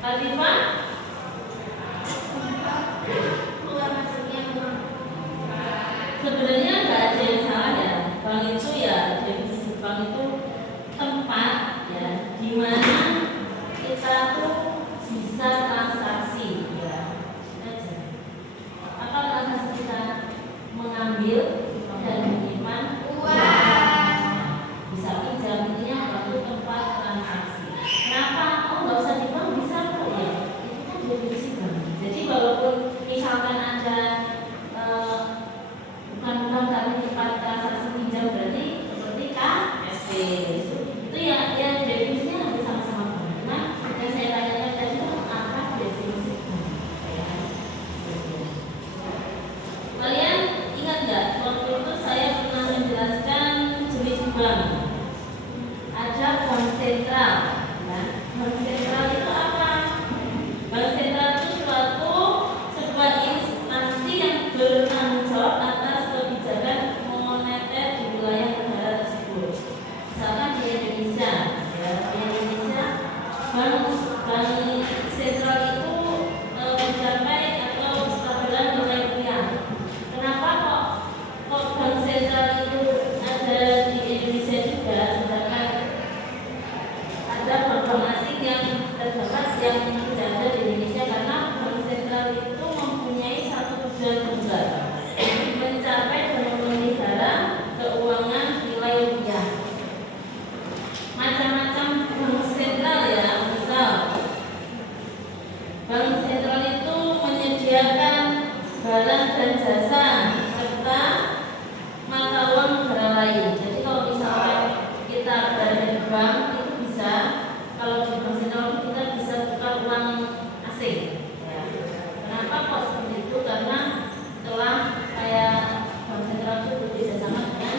Latifah? Sebenarnya nggak ada yang salah ya. Bank itu ya, definisi bank itu tempat ya di mana kita tuh bisa transaksi ya. Aja. Apa transaksi kita? Mengambil dan menyimpan uang. Bisa pinjam, intinya bank itu tempat transaksi. Kenapa? Oh nggak usah di bank, bisa kok ya. Itu kan definisi bank. Jadi walaupun misalkan ada bukan tapi tempat transaksi pinjam berarti seperti KSP itu ya definisinya hampir sama-sama. Nah yang saya tanyakan tadi itu apa definisi bank? Kalian ingat nggak waktu itu saya pernah menjelaskan jenis bank? Ada bank sentral. Nah, bank sentral itu apa? Bank sentral itu sebuah instansi yang bertanggung jawab atas kebijakan moneter di wilayah negara tersebut. Misalkan di Indonesia, ya, di Indonesia bank sentral itu mencapai atau stabilan nilai rupiah. Kenapa kok bank sentral itu ada di Indonesia juga, sedangkan ada bank asing yang terdapat yang tidak ada di Indonesia? Karena bank sentral itu mempunyai satu tujuan tunggal, mencapai dan memelihara keuangan nilai rupiah. Macam-macam bank sentral ya, misal bank sentral itu menyediakan barang dan jasa serta mata uang negara lain. Jadi kalau misalkan kita berada di bank itu bisa, kalau di bank sentral kita bisa tukar uang asing. Ya. Kenapa kok seperti itu? Karena telah kayak bank sentral itu bekerja sama dengan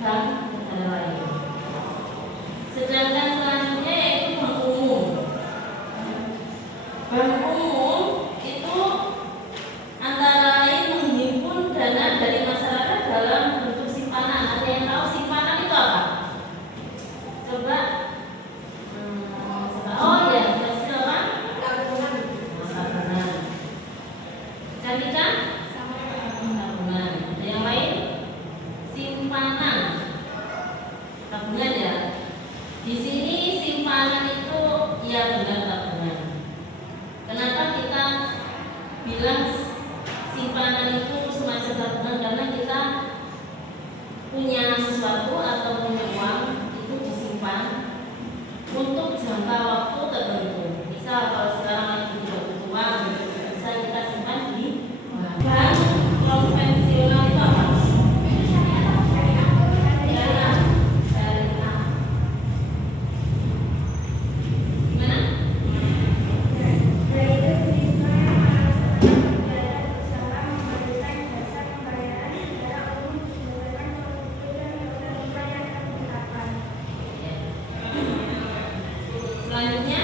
bank negara lain. Sedangkan selanjutnya yaitu bank umum. Bank umum itu antara lain menghimpun dana dari masyarakat dalam bentuk simpanan. Ada yang tahu simpanan itu apa? Coba. Oh ya, kasih apa? Tabungan. Cantika? Tabungan. Ada yang lain? Simpanan. Tabungan ya. Di sini simpanan itu ya benar tabungan. Kenapa kita bilang simpanan itu semacam tabungan? Karena kita punya sesuatu atau punya uang itu disimpan untuk jangka waktu tertentu. Misal kalau sekarang lagi tidak butuh uang, bisa kita simpan di bank konvensional. Itu apa? Syariah. Gimana? Selanjutnya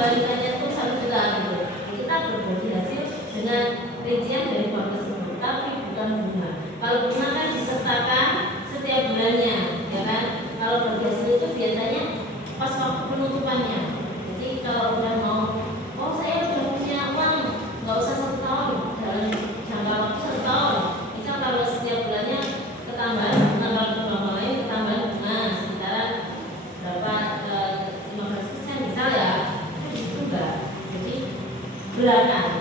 mengembalikannya itu satu juta gitu. Kita berbagi hasil dengan rincian dari uang tersebut, tapi bukan bunga. Kalau bunga kan disertakan setiap bulannya, ya kan? Kalau berbagi hasil itu biasanya pas waktu penutupannya. Jadi kalau udah mau, oh saya udah punya uang, nggak usah 1 tahun, dalam jangka waktu 1 tahun. Misal kalau setiap bulannya ketambahan bunga, kalau bunga lain ketambahan bunga sekitar berapa 15% misal ya, itu enggak. Jadi bulanan.